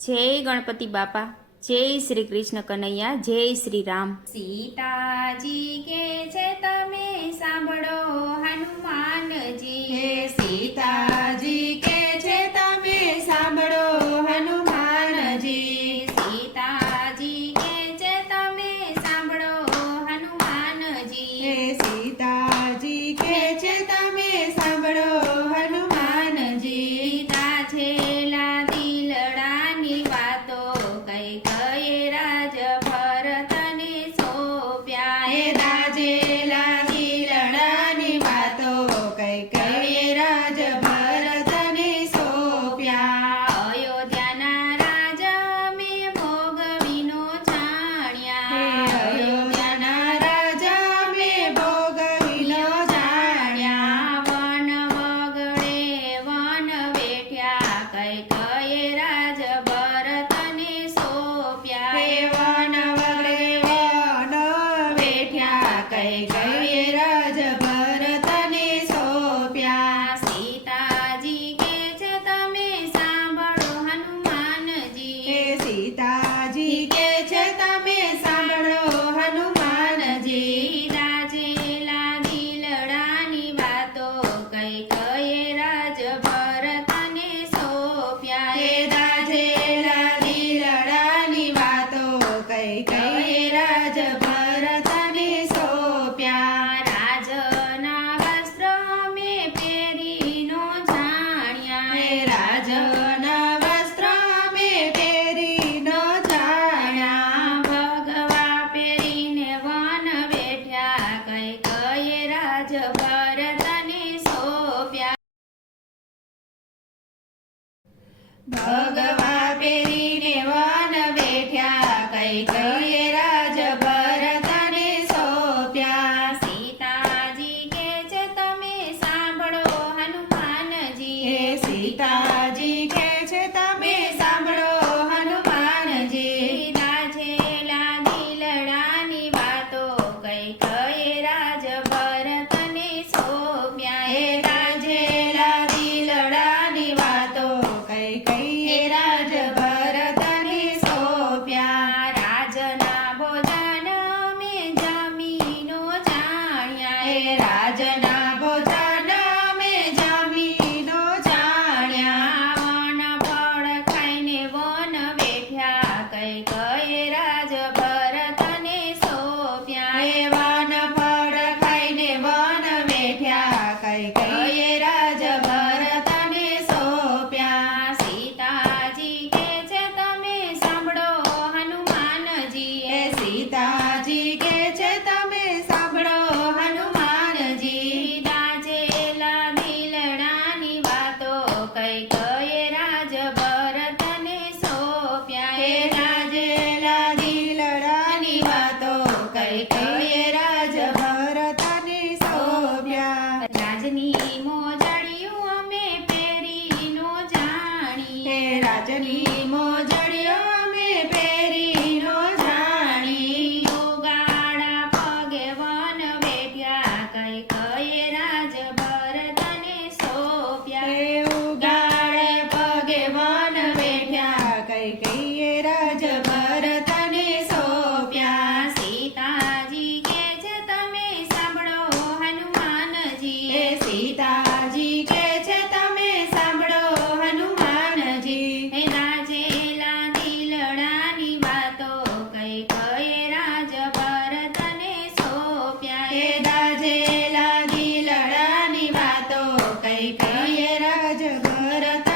જય ગણપતિ બાપા, જય શ્રી કૃષ્ણ કનૈયા, જય શ્રી રામ. સીતાજી કે છે તમે સાંભળો રાજ ભગવા પહેરીને વન બેઠ્યા કઈ કઈ 一个 રાજની મોજડીયું અમે પહેરી નો જાણી હે રાજની મોજડીયું અમે પહેરી નો જાણી ગાડા પગે વન બેઠ્યા કઈ કયે રાજ ભરતને સોપ્યા ગાડે પગે વન બેઠ્યા કઈ કઈ para